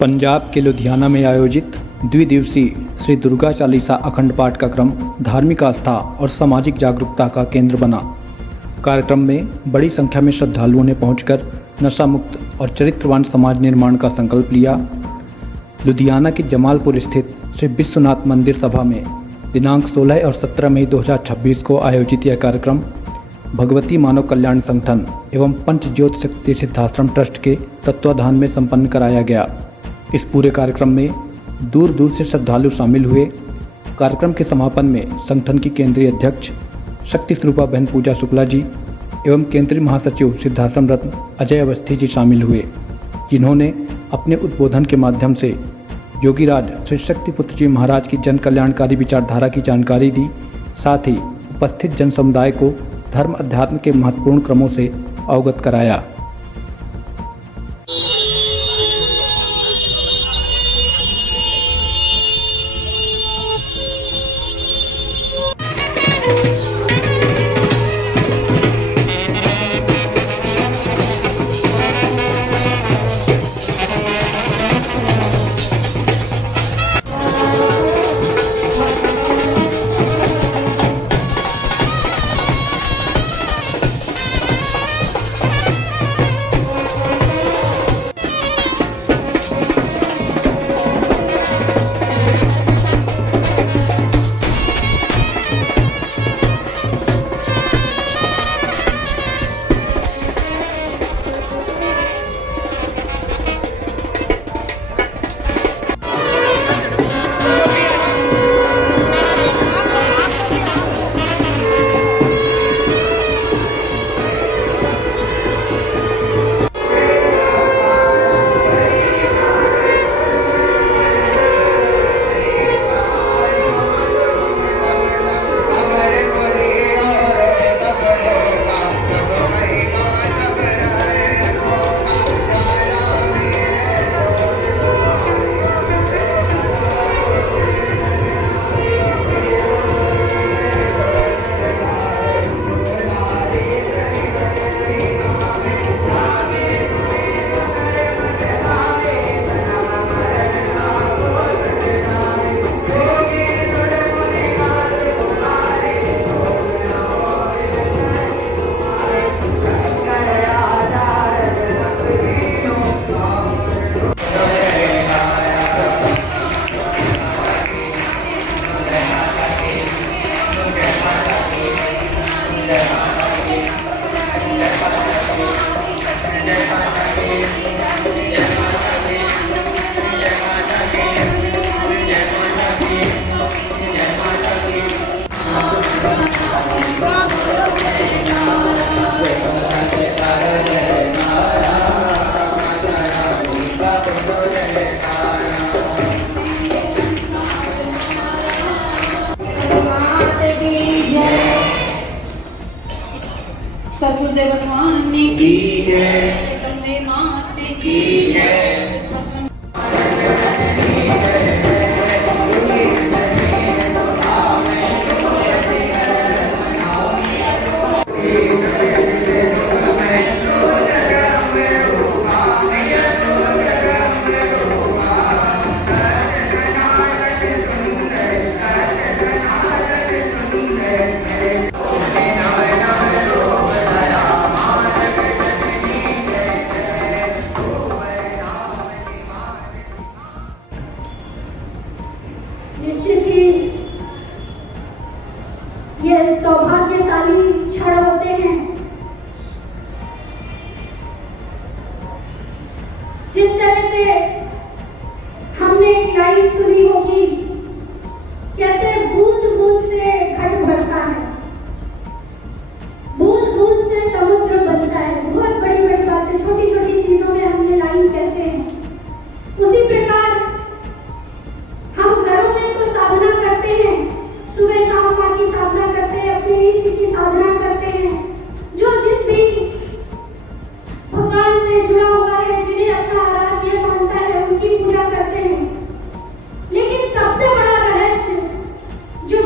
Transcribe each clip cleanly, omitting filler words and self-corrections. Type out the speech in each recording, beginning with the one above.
पंजाब के लुधियाना में आयोजित द्विदिवसीय श्री दुर्गा चालीसा अखंड पाठ का क्रम धार्मिक आस्था और सामाजिक जागरूकता का केंद्र बना। कार्यक्रम में बड़ी संख्या में श्रद्धालुओं ने पहुंचकर नशा मुक्त और चरित्रवान समाज निर्माण का संकल्प लिया। लुधियाना की जमालपुर स्थित श्री विश्वनाथ मंदिर सभा में दिनांक 16 और 17 मई 2026 को आयोजित यह कार्यक्रम भगवती मानव कल्याण संगठन एवं पंच ज्योत शक्ति सिद्धाश्रम ट्रस्ट के तत्वाधान में संपन्न कराया गया। इस पूरे कार्यक्रम में दूर दूर से श्रद्धालु शामिल हुए। कार्यक्रम के समापन में संगठन की केंद्रीय अध्यक्ष शक्ति स्वरूपा बहन पूजा शुक्ला जी एवं केंद्रीय महासचिव सिद्धाश्रम रत्न अजय अवस्थी जी शामिल हुए, जिन्होंने अपने उद्बोधन के माध्यम से योगीराज श्री शक्तिपुत्र जी महाराज की जन कल्याणकारी विचारधारा की जानकारी दी। साथ ही उपस्थित जन समुदाय को धर्म अध्यात्म के महत्वपूर्ण क्रमों से अवगत कराया। सतगुरुदेव भगवान की जय, जगदम्बे माते की जय। निश्चित ही ये सौभाग्यशाली क्षण होते हैं जिस तरह से हमने एक लाइन सुनी होगी, कहते हैं बूंद बूंद से घट बढ़ता है, बूंद बूंद से समुद्र बनता है। बहुत बड़ी बड़ी बातें छोटी छोटी चीजों में हमने लाइन कहते हैं। उसी प्रकार हम घरों में तो साधना करते हैं, सुबह शाम माँ की साधना करते हैं, अपने इष्ट की साधना करते हैं। जो जिस भी भगवान से जुड़ा हुआ है, जिन्हें अपना आराध्य मानता है, उनकी पूजा करते हैं। लेकिन सबसे बड़ा रहस्य जो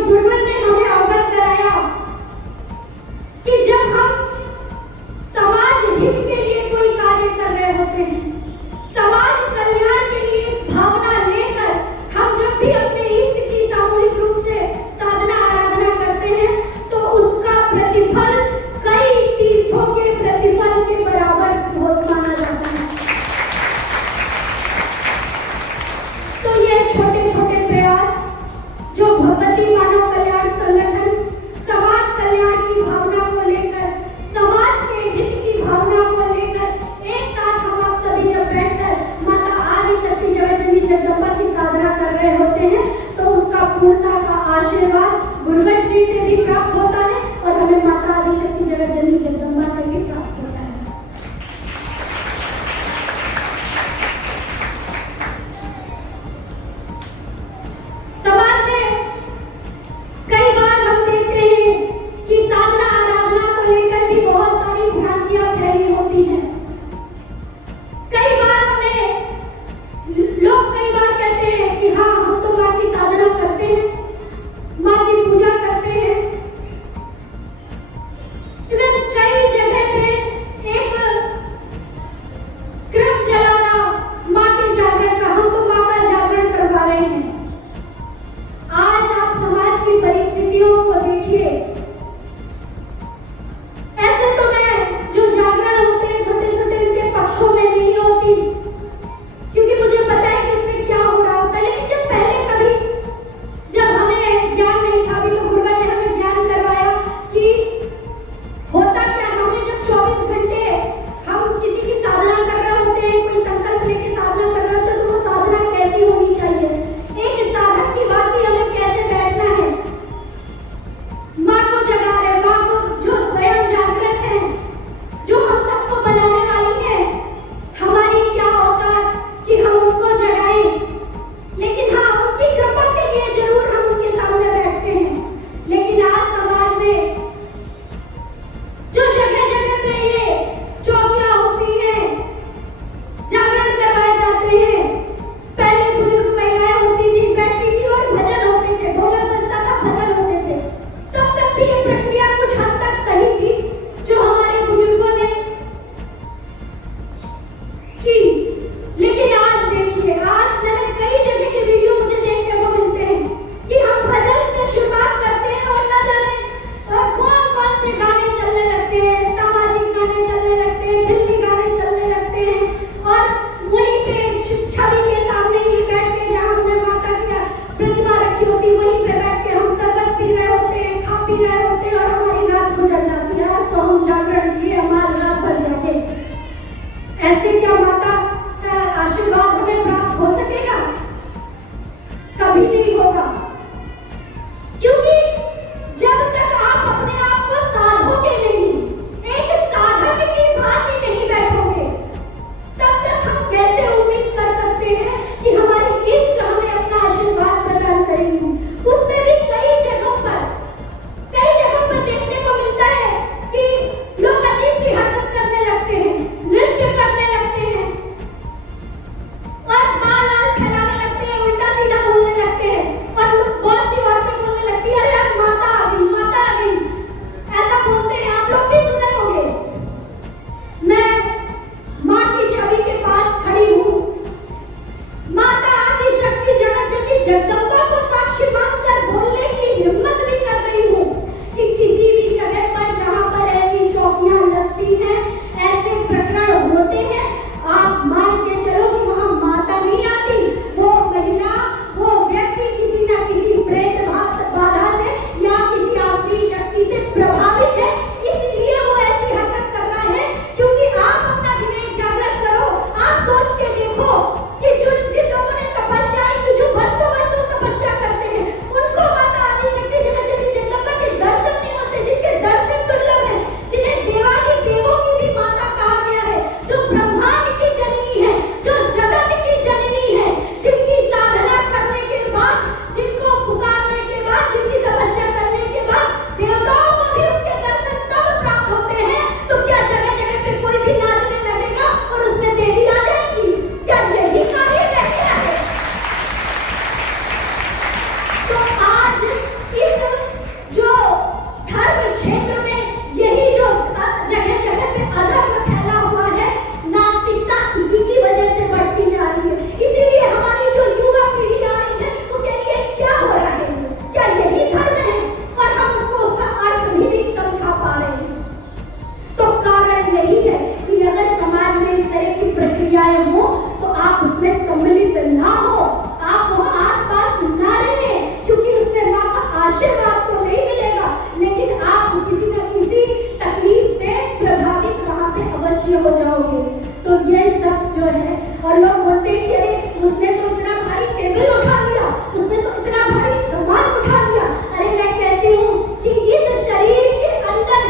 उसने तो इतना भारी टेबल उठा लिया, उसने तो इतना भारी सामान उठा लिया। अरे मैं कहती हूँ कि इस शरीर के अंदर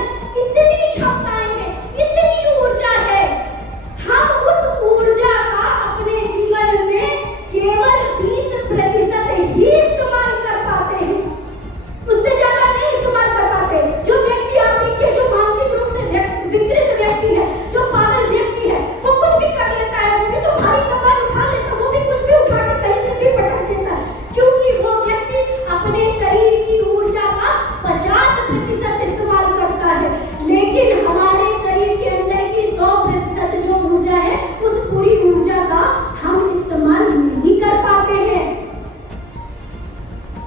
इतनी क्षमताएं हैं, इतनी ऊर्जा है, हम उस ऊर्जा का अपने जीवन में केवल 20% ही इस्तेमाल कर पाते हैं, उससे ज्यादा नहीं इस्तेमाल कर पाते। जो व्यक्ति आप देखिए, जो मानसिक रूप से विकृत व्यक्ति है, जो पागल व्यक्ति है, वो कुछ भी कर लेता है, वो भी तो भारी सामान उठा लेता है, वो भी कुछ भी उठा के कहीं से भी पटक देता है, क्योंकि वो व्यक्ति अपने शरीर की ऊर्जा का 50% इस्तेमाल करता है। लेकिन हमारे शरीर के अंदर की 100% जो ऊर्जा है, उस पूरी ऊर्जा का हम इस्तेमाल नहीं कर पाते हैं।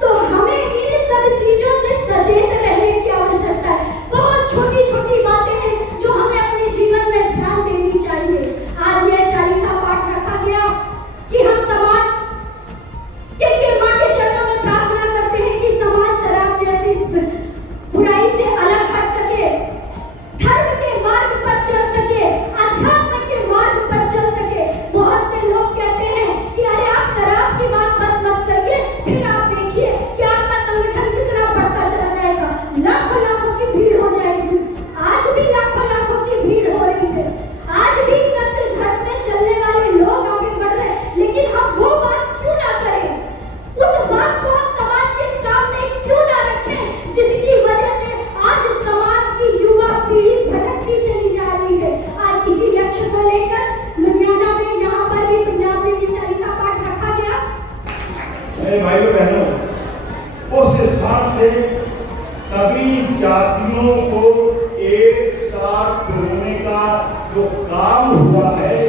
तो हमें इन सब चीजों से सचेत रहने की आवश्यकता है। बहुत छोटी छोटी बातें हैं जो हमें अपने जीवन में ध्यान देनी चाहिए। आज यह 40वां पाठ रखा गया कि हम समाज के लिए मां के चरणों में प्रार्थना करते हैं कि समाज शराब जैसी बुराई से अलग हट सके, धर्म के मार्ग पर चल सके, अध्यात्म के मार्ग पर चल सके। बहुत से लोग कहते हैं कि अरे आप शराब की बात बस मत करिए, फिर आप देखिए कि आपका संगठन कितना बढ़ता चला जाएगा, लाखों लाखों की भीड़ हो जाएगी। आज भी लाखों लाखों की भीड़ हो रही है, आज भी सत्य धर्म में चलने वाले लोग आगे बढ़ रहे हैं, लेकिन हम वो बात क्यों ना करें, उस बात को हम समाज के सामने क्यों ना रखें जिसकी वजह से आज समाज की युवा पीढ़ी भटकती चली जा रही है। आज इसी लक्ष्य को लेकर लुधियाना में, यहाँ पर भी पंजाब में ये 40वां पाठ रखा गया। मेरे भाइयों बहनों, उस स्थान से सभी जातियों को एक साथ जोड़ने का जो काम हुआ है,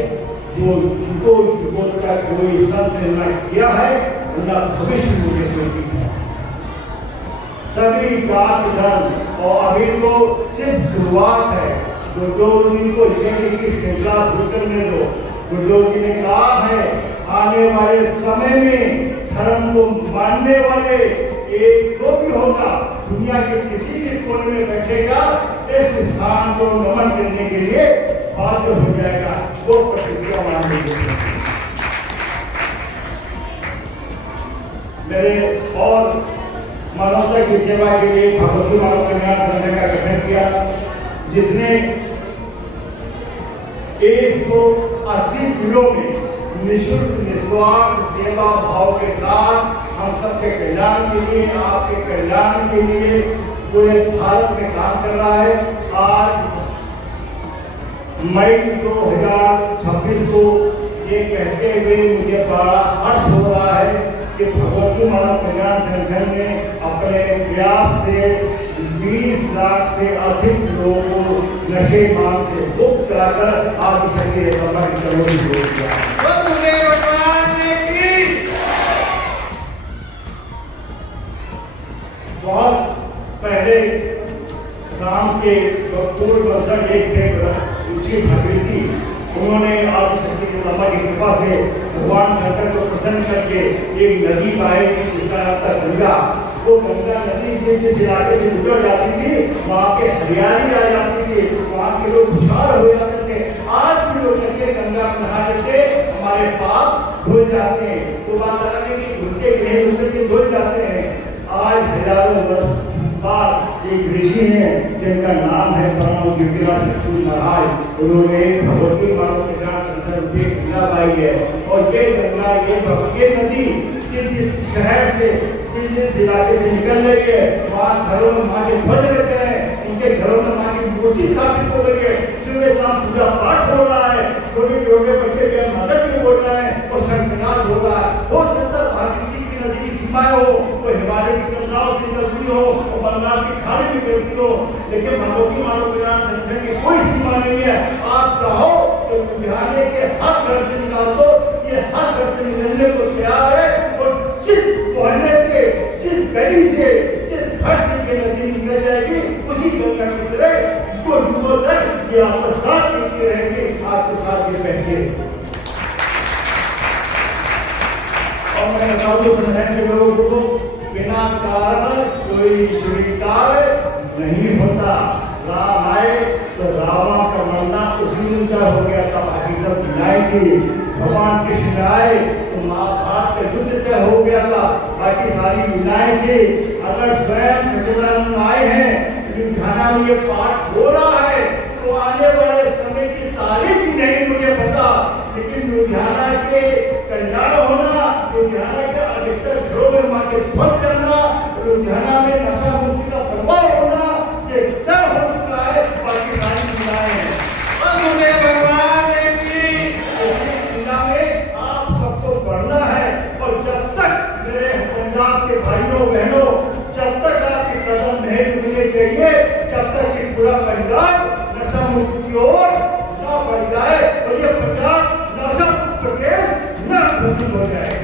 जो युगों तक कोई संत ने किया है, उनका भविष्य मुझे देखी है। सभी जात धर्म, और अभी तो सिर्फ शुरुआत है। गुरुदेव जी को जिंदगी की श्रृंखला शुरू करने दो। गुरुदेव जी ने कहा है, आने वाले समय में धर्म को मानने वाले एक जो भी होगा, दुनिया के किसी भी कोने में बैठेगा, इस स्थान को नमन करने के लिए बाध्य हो जाएगा, वो प्रतिक्रिया मानने के लिए। मेरे और मानवता की सेवा के लिए भगवती मानव कल्याण संघ का गठन किया, जिसने 180 जिलों में निःशुल्क निस्वार्थ सेवा भाव के साथ हम सबके कल्याण के लिए, आपके कल्याण के लिए पूरे भारत में काम कर रहा है। आज मई 2026 को ये कहते हुए मुझे बड़ा हर्ष हो रहा है कि भगवती मानव कल्याण संगठन ने अपने प्रयास से 20 लाख से अधिक लोगों को नशे मांग से मुक्त कराकर आज सके समर्पित करने की कोशिश। बहुत पहले राम के पूर्व वंशज एक थे ऋषि भगीरथी, उन्होंने आदिशक्ति के बाबा की कृपा से भगवान शंकर को प्रसन्न करके एक नदी पाई जिसका नाम था गंगा। वो गंगा नदी जिस इलाके से गुजर जाती थी, वहाँ पे हरियाली आ जाती थी, वहाँ के लोग खुशहाल हो जाते थे। आज भी लोग कहते गंगा में नहा लेते, हमारे पाप धुल जाते हैं। तो बात अलग है कि घुलते नहीं घुलते धुल जाते हैं। आज हजारों वर्ष बाद एक ऋषि हैं जिनका नाम है परम गिरिराज महाराज, उन्होंने भगवती मानव कल्याण संगठन की गंगा पाई है। और ये गंगा, ये नदी जिस शहर से, जिस इलाके से निकल रही है, वहाँ घरों में माँ के ध्वज रहते हैं, उनके घरों में माँ की मूर्ति स्थापित हो रही है, सुबह शाम पूजा पाठ हो रहा है, छोटे छोटे बच्चे के मदद भी बोल रहे हैं और शंखनाद हो रहा है। हो सकता है भागीरथी की नदी की सीमाएं हो, कोई हिमालय की गंगाओं से निकलती हो और बंगाल की खाड़ी में गिरती हो, लेकिन भगवती मानव कल्याण संगठन की कोई सीमा नहीं है। आप चाहो तो लुधियाने के हर घर से निकाल दो, ये हर घर से निकलने को तैयार है। और जिस मोहल्ले से, जिस गली से, जिस घर से ये नदी निकल जाएगी, उसी गंगा की तरह को युगों तक ये आपको साथ मिलती रहेगी, आपके साथ ये बैठे। और मैं बताऊं तो संगठन के लोगों को बिना कारण कोई स्वीकार नहीं होता। राम आए तो रावण का मरना उसी दिन का हो गया था, बाकी सब गिनाई थी। भगवान कृष्ण आए तो महाभारत का युद्ध तय हो गया था, बाकी सारी लीलाएं थी। अगर स्वयं सच्चिदानंद आए हैं, लुधियाना में ये पाठ हो रहा है, तो आने वाले समय की तारीख नहीं मुझे पता, लेकिन लुधियाना के कल्याण होना, लुधियाना के अधिकतर घरों में मां के ध्वज करना, लुधियाना में नशा मुक्ति का प्रभाव होना, ये तय हो चुका है। बाकी सारी लीलाएं हैं। भगवान में आप सबको बढ़ना है, और जब तक मेरे पंजाब के भाइयों बहनों, जब तक आपके कदम नहीं रुकने चाहिए, जब तक कि पूरा पंजाब नशा मुक्ति की ओर न बढ़ जाए और ये पंजाब नशा मुक्त प्रदेश न घोषित हो जाए।